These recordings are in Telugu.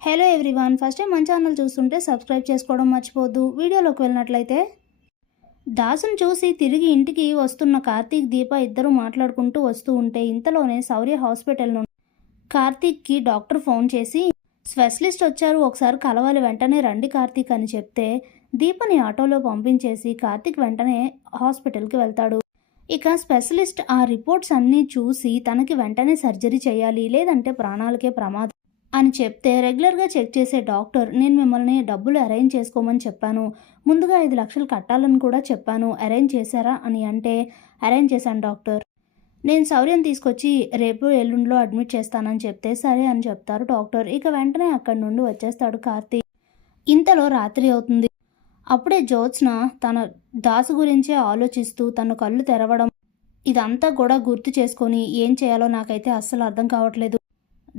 హలో ఎవ్రీవన్, ఫస్ట్ టైం మన ఛానల్ చూస్తుంటే సబ్స్క్రైబ్ చేసుకోవడం మర్చిపోవద్దు. వీడియోలోకి వెళ్ళినట్లయితే దాసును చూసి తిరిగి ఇంటికి వస్తున్న కార్తీక్, దీప ఇద్దరు మాట్లాడుకుంటూ వస్తూ ఉంటే ఇంతలోనే శౌర్య హాస్పిటల్ నుండి కార్తీక్కి డాక్టర్ ఫోన్ చేసి స్పెషలిస్ట్ వచ్చారు, ఒకసారి కలవాలి, వెంటనే రండి కార్తీక్ అని చెప్తే దీపని ఆటోలో పంపించేసి కార్తీక్ వెంటనే హాస్పిటల్కి వెళ్తాడు. ఇక స్పెషలిస్ట్ ఆ రిపోర్ట్స్ అన్నీ చూసి తనకి వెంటనే సర్జరీ చేయాలి, లేదంటే ప్రాణాలకే ప్రమాదం అని చెప్తే రెగ్యులర్గా చెక్ చేసే డాక్టర్, నేను మిమ్మల్ని డబ్బులు అరేంజ్ చేసుకోమని చెప్పాను, ముందుగా 5 లక్షలు కట్టాలని కూడా చెప్పాను, అరేంజ్ చేశారా అని అంటే అరేంజ్ చేశాను డాక్టర్, నేను శౌర్యం తీసుకొచ్చి రేపు ఎల్లుండిలో అడ్మిట్ చేస్తానని చెప్తే సరే అని చెప్తారు డాక్టర్. ఇక వెంటనే అక్కడి నుండి వచ్చేస్తాడు కార్తీక్. ఇంతలో రాత్రి అవుతుంది. అప్పుడే జ్యోత్స్న తన దాసు గురించే ఆలోచిస్తూ తన కళ్ళు తెరవడం ఇదంతా కూడా గుర్తు చేసుకొని ఏం చేయాలో నాకైతే అస్సలు అర్థం కావట్లేదు,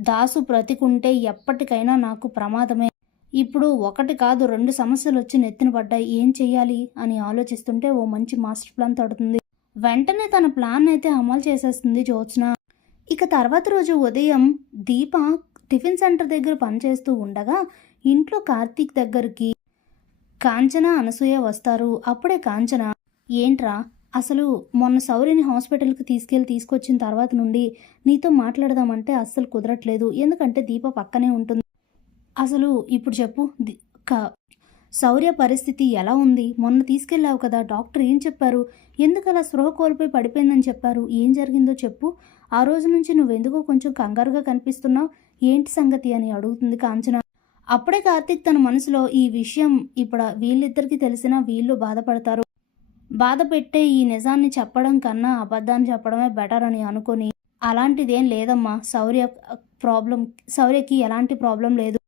దాసు బ్రతికుంటే ఎప్పటికైనా నాకు ప్రమాదమే, ఇప్పుడు 1 కాదు 2 సమస్యలు వచ్చి నెత్తిన పడ్డాయి, ఏం చెయ్యాలి అని ఆలోచిస్తుంటే ఓ మంచి మాస్టర్ ప్లాన్ తడుతుంది. వెంటనే తన ప్లాన్ అయితే అమలు చేసేస్తుంది జ్యోత్స్న. ఇక తర్వాత రోజు ఉదయం దీప టిఫిన్ సెంటర్ దగ్గర పనిచేస్తూ ఉండగా ఇంట్లో కార్తీక్ దగ్గరికి కాంచన, అనసూయ వస్తారు. అప్పుడే కాంచన, ఏంట్రా అసలు మొన్న శౌర్యని హాస్పిటల్కి తీసుకొచ్చిన తర్వాత నుండి నీతో మాట్లాడదామంటే అస్సలు కుదరట్లేదు, ఎందుకంటే దీప పక్కనే ఉంటుంది, అసలు ఇప్పుడు చెప్పు శౌర్య పరిస్థితి ఎలా ఉంది, మొన్న తీసుకెళ్ళావు కదా, డాక్టర్ ఏం చెప్పారు, ఎందుకు అలా స్పృహ కోల్పోయి పడిపోయిందని చెప్పారు, ఏం జరిగిందో చెప్పు, ఆ రోజు నుంచి నువ్వెందుకో కొంచెం కంగారుగా కనిపిస్తున్నావు, ఏంటి సంగతి అని అడుగుతుంది కాంచన. అప్పుడే కార్తీక్ తన మనసులో ఈ విషయం ఇప్పుడు వీళ్ళిద్దరికీ తెలిసినా వీళ్ళు బాధపడతారు, బాధ పెట్టే ఈ నిజాన్ని చెప్పడం కన్నా అబద్ధాన్ని చెప్పడమే బెటర్ అని అనుకొని, అలాంటిదేం లేదమ్మా, శౌర్యకి ఎలాంటి ప్రాబ్లం లేదు,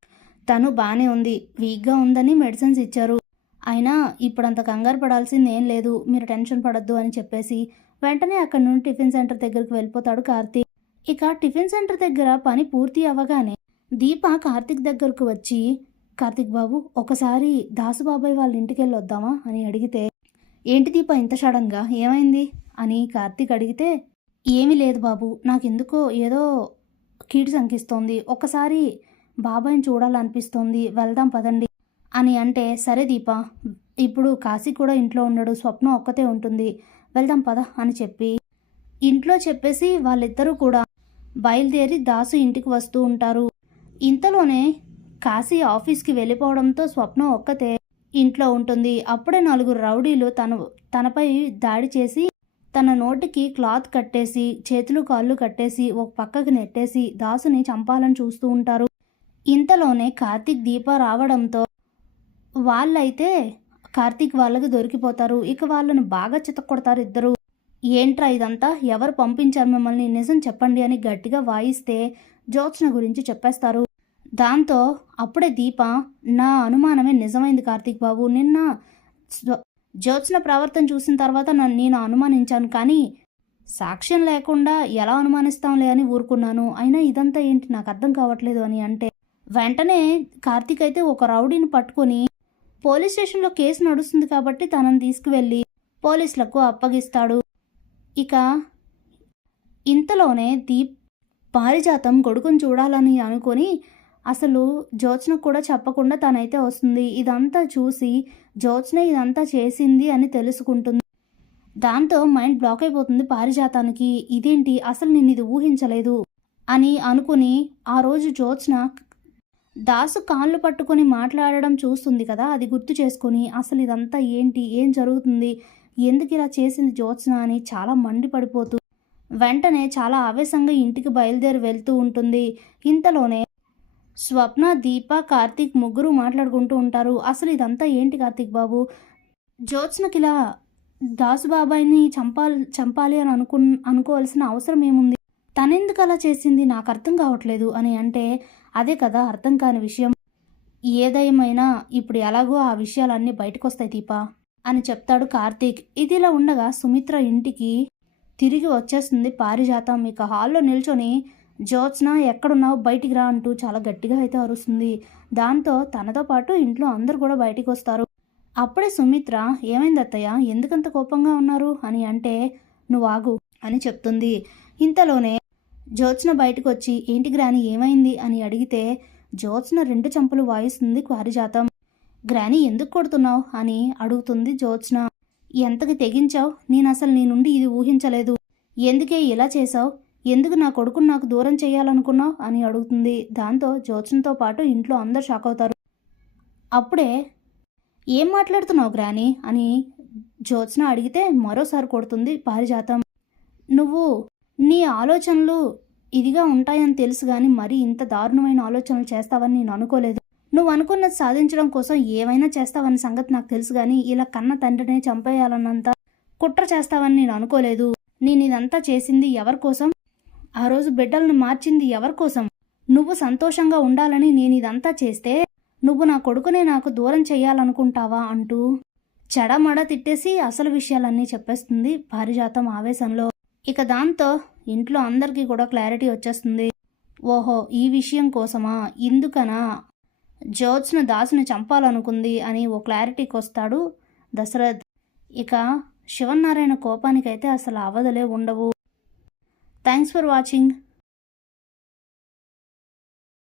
తను బాగానే ఉంది, వీక్గా ఉందని మెడిసిన్స్ ఇచ్చారు, అయినా ఇప్పుడంత కంగారు పడాల్సింది ఏం లేదు, మీరు టెన్షన్ పడద్దు అని చెప్పేసి వెంటనే అక్కడి నుండి టిఫిన్ సెంటర్ దగ్గరికి వెళ్ళిపోతాడు కార్తీక్. ఇక టిఫిన్ సెంటర్ దగ్గర పని పూర్తి అవ్వగానే దీప కార్తీక్ దగ్గరకు వచ్చి, కార్తీక్ బాబు ఒకసారి దాసుబాబాయ్ వాళ్ళ ఇంటికి వెళ్ళి వద్దామా అని అడిగితే, ఏంటి దీప ఇంత సడన్గా, ఏమైంది అని కార్తీక్ అడిగితే, ఏమీ లేదు బాబు, నాకెందుకో ఏదో కీడు శంకిస్తోంది, ఒకసారి బాబాయ్ని చూడాలనిపిస్తోంది, వెళ్దాం పదండి అని అంటే, సరే దీప, ఇప్పుడు కాశీ కూడా ఇంట్లో ఉండడు, స్వప్న ఒక్కతే ఉంటుంది, వెళ్దాం పద అని చెప్పి ఇంట్లో చెప్పేసి వాళ్ళిద్దరూ కూడా బయలుదేరి దాసు ఇంటికి వస్తూ ఉంటారు. ఇంతలోనే కాశీ ఆఫీస్కి వెళ్ళిపోవడంతో స్వప్న ఒక్కతే ఇంట్లో ఉంటుంది. అప్పుడే 4 రౌడీలు తనపై దాడి చేసి తన నోటికి క్లాత్ కట్టేసి చేతులు కాళ్ళు కట్టేసి ఒక పక్కకి నెట్టేసి దాసుని చంపాలని చూస్తూ ఉంటారు. ఇంతలోనే కార్తీక్, దీప రావడంతో వాళ్ళైతే కార్తీక్ వాళ్ళకి దొరికిపోతారు. ఇక వాళ్ళని బాగా చితక్కొడతారు ఇద్దరు. ఏంట్రా ఇదంతా, ఎవరు పంపించారు మిమ్మల్ని, నిజం చెప్పండి అని గట్టిగా వాయిస్తే జ్యోత్స్న గురించి చెప్పేస్తారు. దాంతో అప్పుడే దీప, నా అనుమానమే నిజమైంది కార్తీక్ బాబు, నిన్న జ్యోత్స్న ప్రవర్తన చూసిన తర్వాత నేను అనుమానించాను, కానీ సాక్ష్యం లేకుండా ఎలా అనుమానిస్తాంలే అని ఊరుకున్నాను, అయినా ఇదంతా ఏంటి నాకు అర్థం కావట్లేదు అని అంటే వెంటనే కార్తీక్ అయితే ఒక రౌడీని పట్టుకొని పోలీస్ స్టేషన్లో కేసు నడుస్తుంది కాబట్టి తనని తీసుకువెళ్ళి పోలీసులకు అప్పగిస్తాడు. ఇక ఇంతలోనే పారిజాతం కొడుకుని చూడాలని అనుకొని అసలు జ్యోత్స్న కూడా చెప్పకుండా తనైతే వస్తుంది. ఇదంతా చూసి జ్యోత్స్న ఇదంతా చేసింది అని తెలుసుకుంటుంది. దాంతో మైండ్ బ్లాక్ అయిపోతుంది పారిజాతానికి, ఇదేంటి అసలు నేను ఇది ఊహించలేదు అని అనుకుని ఆ రోజు జ్యోత్స్న దాసు కాళ్ళు పట్టుకొని మాట్లాడడం చూస్తుంది కదా, అది గుర్తు చేసుకొని అసలు ఇదంతా ఏంటి, ఏం జరుగుతుంది, ఎందుకు ఇలా చేసింది జ్యోత్స్న అని చాలా మండిపడిపోతూ వెంటనే చాలా ఆవేశంగా ఇంటికి బయలుదేరి వెళ్తూ ఉంటుంది. ఇంతలోనే స్వప్న, దీప, కార్తీక్ ముగ్గురు మాట్లాడుకుంటూ ఉంటారు. అసలు ఇదంతా ఏంటి కార్తీక్ బాబు, జ్యోత్స్నకి ఇలా దాసుబాబాయిని చంపాలి అని అనుకోవాల్సిన అవసరం ఏముంది, తనెందుకు అలా చేసింది నాకు అర్థం కావట్లేదు అని అంటే, అదే కదా అర్థం కాని విషయం, ఏదేమైనా ఇప్పుడు ఎలాగో ఆ విషయాలన్నీ బయటకు వస్తాయి దీప అని చెప్తాడు కార్తీక్. ఇదిలా ఉండగా సుమిత్ర ఇంటికి తిరిగి వచ్చేస్తుంది పారిజాతం. ఇక హాల్లో నిల్చొని, జ్యోత్స్న ఎక్కడున్నావు, బయటికి రా అంటూ చాలా గట్టిగా అయితే అరుస్తుంది. దాంతో తనతో పాటు ఇంట్లో అందరు కూడా బయటికి వస్తారు. అప్పుడే సుమిత్ర, ఏమైంది అత్తయ్య, ఎందుకంత కోపంగా ఉన్నారు అని అంటే, నువ్వు ఆగు అని చెప్తుంది. ఇంతలోనే జ్యోత్స్న బయటకు వచ్చి, ఏంటి గ్రాని ఏమైంది అని అడిగితే, జ్యోత్స్న 2 చంపలు వాయిస్తుంది పారిజాతం. గ్రాని ఎందుకు కొడుతున్నావు అని అడుగుతుంది జ్యోత్స్న. ఎంతకి తెగించావు? నేనసలు నీ నుండి ఇది ఊహించలేదు. ఎందుకే ఇలా చేశావు? ఎందుకు నా కొడుకుని నాకు దూరం చేయాలనుకున్నావు అని అడుగుతుంది. దాంతో జ్యోత్స్నతో పాటు ఇంట్లో అందరు షాక్ అవుతారు. అప్పుడే ఏం మాట్లాడుతున్నావు గ్రాని అని జ్యోత్స్న అడిగితే మరోసారి కొడుతుంది పారిజాతం. నువ్వు నీ ఆలోచనలు ఇదిగా ఉంటాయని తెలుసు కానీ మరీ ఇంత దారుణమైన ఆలోచనలు చేస్తావని నేను అనుకోలేదు. నువ్వు అనుకున్నది సాధించడం కోసం ఏమైనా చేస్తావన్న సంగతి నాకు తెలుసు కానీ ఇలా కన్న తండ్రినే చంపేయాలన్నంత కుట్ర చేస్తావని నేను అనుకోలేదు. నేను ఇదంతా చేసింది ఎవరి కోసం? ఆ రోజు బిడ్డలను మార్చింది ఎవరి కోసం? నువ్వు సంతోషంగా ఉండాలని నేను ఇదంతా చేస్తే నువ్వు నా కొడుకునే నాకు దూరం చెయ్యాలనుకుంటావా అంటూ చెడమడ తిట్టేసి అసలు విషయాలన్నీ చెప్పేస్తుంది పారిజాతం ఆవేశంలో. ఇక దాంతో ఇంట్లో అందరికీ కూడా క్లారిటీ వచ్చేస్తుంది. ఓహో, ఈ విషయం కోసమా, ఇందుకనా జ్యోత్స్న దాసుని చంపాలనుకుంది అని ఓ క్లారిటీకి వస్తాడు దశరథ్. ఇక శివనారాయణ కోపానికైతే అసలు అవధలే ఉండవు. Thanks for watching.